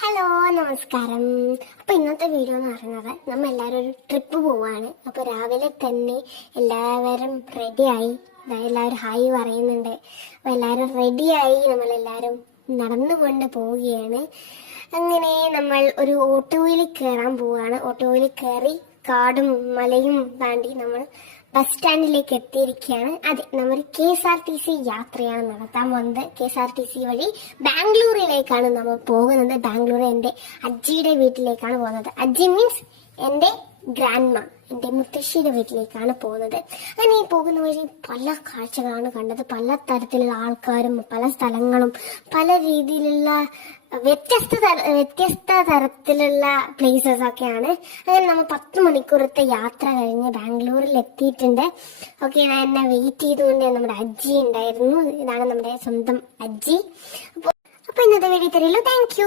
Hello, നമസ്കാരം. അപ്പൊ ഇന്നത്തെ വീഡിയോ എന്ന് പറയുന്നത് എല്ലാവരും ഒരു ട്രിപ്പ് പോവാണ്. അപ്പൊ രാവിലെ തന്നെ എല്ലാവരും റെഡിയായി, എല്ലാവരും ഹായ് പറയുന്നുണ്ട്. അപ്പൊ എല്ലാവരും റെഡിയായി നമ്മളെല്ലാവരും നടന്നുകൊണ്ട് പോവുകയാണ്. അങ്ങനെ നമ്മൾ ഒരു ഓട്ടോയിൽ കയറാൻ പോവുകയാണ്. ഓട്ടോയിൽ കയറി കാടും മലയും താണ്ടി നമ്മൾ ബസ് സ്റ്റാൻഡിലേക്ക് എത്തിയിരിക്കുകയാണ്. അതെ, നമ്മൾ KSRTC യാത്രയാണ് നടത്താൻ പോകുന്നത്. KSRTC വഴി ബാംഗ്ലൂരിലേക്കാണ് നമ്മൾ പോകുന്നത്. ബാംഗ്ലൂർ എൻ്റെ അജ്ജിയുടെ വീട്ടിലേക്കാണ് പോകുന്നത്. അജ്ജി മീൻസ് എൻ്റെ ഗ്രാൻഡ്മ, എൻ്റെ മുത്തശ്ശിയുടെ വീട്ടിലേക്കാണ് പോകുന്നത്. അങ്ങനെ ഈ പോകുന്ന വഴി പല കാഴ്ചകളാണ് കണ്ടത്. പല തരത്തിലുള്ള ആൾക്കാരും പല സ്ഥലങ്ങളും പല രീതിയിലുള്ള വ്യത്യസ്ത തരത്തിലുള്ള പ്ലേസസ് ഒക്കെയാണ്. അങ്ങനെ നമ്മൾ 10 മണിക്കൂറത്തെ യാത്ര കഴിഞ്ഞ് ബാംഗ്ലൂരിൽ എത്തിയിട്ടുണ്ട്. ഓക്കെ, എന്നെ വെയിറ്റ് ചെയ്തുകൊണ്ട് നമ്മുടെ അജ്ജി ഉണ്ടായിരുന്നു. ഇതാണ് നമ്മുടെ സ്വന്തം അജ്ജി. അപ്പൊ ഇന്നത്തെ വീഡിയോ തരുള്ളൂ. Thank U.